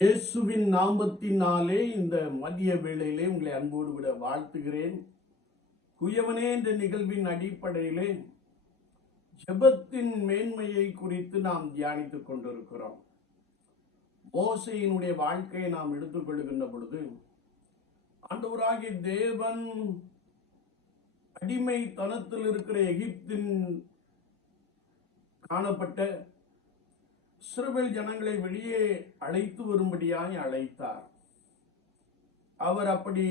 இயேசுவின் நாமத்தினாலே இந்த மதிய வேளையிலே உங்களை அன்போடு விட வாழ்த்துகிறேன். குயவனே என்ற நிகழ்வின் அடிப்படையிலே ஜெபத்தின் மேன்மையை குறித்து நாம் தியானித்துக் கொண்டிருக்கிறோம். மோசையினுடைய வாழ்க்கையை நாம் எடுத்துக்கொள்கின்ற பொழுது ஆண்டவராகிய தேவன் அடிமைத்தனத்தில் இருக்கிற எகிப்தின் காணப்பட்ட இஸ்ரவேல் ஜனங்களை வெளியே அழைத்து வரும்படியாய் அழைத்தார். அவர் அப்படி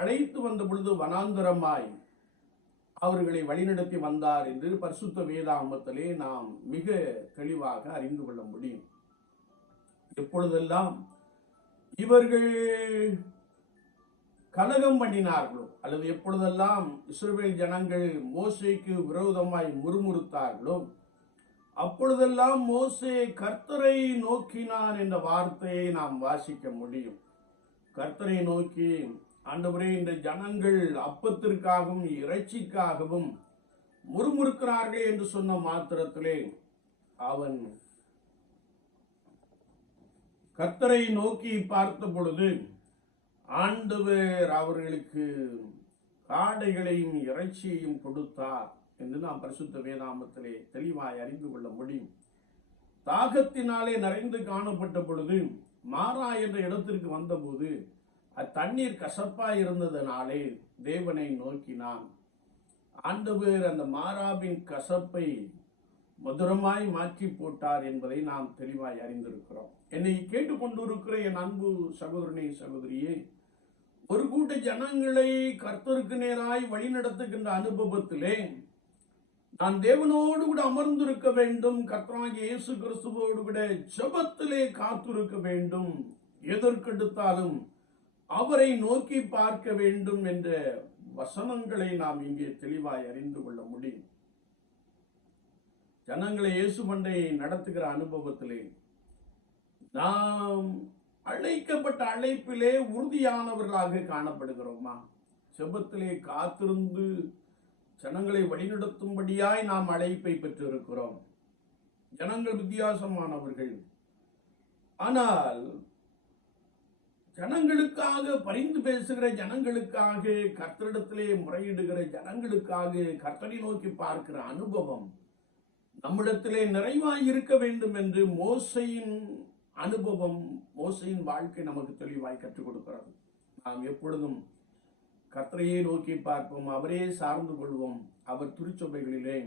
அழைத்து வந்த பொழுது வனாந்தரமாய் அவர்களை வழிநடத்தி வந்தார் என்று பரிசுத்த வேதாமத்திலே நாம் மிக தெளிவாக அறிந்து கொள்ள முடியும். எப்பொழுதெல்லாம் இவர்கள் கலகம் பண்ணினார்களோ அல்லது எப்பொழுதெல்லாம் இஸ்ரவேல் ஜனங்கள் மோசைக்கு விரோதமாய் முறுமுறுத்தார்களோ அப்பொழுதெல்லாம் மோசே கர்த்தரை நோக்கினான் என்ற வார்த்தையை நாம் வாசிக்க முடியும். கர்த்தரை நோக்கி ஆண்டவரே இந்த ஜனங்கள் அப்பத்திற்காகவும் இறைச்சிக்காகவும் முறுமுறுக்கிறார்கள் என்று சொன்ன மாத்திரத்திலே அவன் கர்த்தரை நோக்கி பார்த்த பொழுது ஆண்டவர் அவர்களுக்கு காடைகளையும் இறைச்சியையும் கொடுத்தார். என்று நாம் பரிசுத்த வேதாமத்திலே தெளிவாய் அறிந்து கொள்ள முடியும். தாகத்தினாலே நிறைந்து காணப்பட்ட பொழுது மாறா என்ற இடத்திற்கு வந்தபோது அத்தண்ணீர் கசப்பாய் இருந்ததனாலே தேவனை நோக்கினான். ஆண்டவர் அந்த மாறாவின் கசப்பை மதுரமாய் மாற்றி போட்டார் என்பதை நாம் தெளிவாய் அறிந்திருக்கிறோம். என்னை கேட்டுக்கொண்டிருக்கிற என் அன்பு சகோதரனே சகோதரியே ஒரு கூட்ட ஜனங்களை கர்த்தருக்கு நேராய் வழிநடத்துகின்ற அனுபவத்திலே நான் தேவனோடு கூட அமர்ந்திருக்க வேண்டும். கர்த்தராகிய இயேசு கிறிஸ்துவோடு கூட ஜபத்திலே காத்திருக்க வேண்டும். எதற்கெடுத்தாலும் அவரை நோக்கி பார்க்க வேண்டும் என்ற வசனங்களை நாம் இங்கே தெளிவாய் அறிந்து கொள்ள முடியும். ஜனங்களை இயேசு பண்டையை நடத்துகிற அனுபவத்திலே நாம் அழைக்கப்பட்ட அழைப்பிலே உறுதியானவர்களாக காணப்படுகிறோமா? செபத்திலே காத்திருந்து ஜனங்களை வழிநடத்தும்படியாய் நாம் அழைப்பை பெற்றிருக்கிறோம். ஜனங்கள் வித்தியாசமானவர்கள். ஆனால் ஜனங்களுக்காக பரிந்து பேசுகிற ஜனங்களுக்காக கர்த்தரிடத்திலே முறையிடுகிற ஜனங்களுக்காக கர்த்தரை நோக்கி பார்க்கிற அனுபவம் நம்மிடத்திலே நிறைவாய் இருக்க வேண்டும் என்று மோசையின் அனுபவம் மோசையின் வாழ்க்கை நமக்கு தெளிவாய் கற்றுக் கொடுக்கிறது. நாம் எப்பொழுதும் கர்த்தரையே நோக்கி பார்ப்போம் அவரே சார்ந்து கொள்வோம் அவர் திருச்சபைகளிலே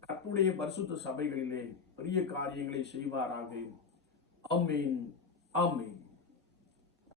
கற்புடைய பரிசுத்த சபைகளிலே பெரிய காரியங்களை செய்வாராக. ஆமீன் ஆமீன்.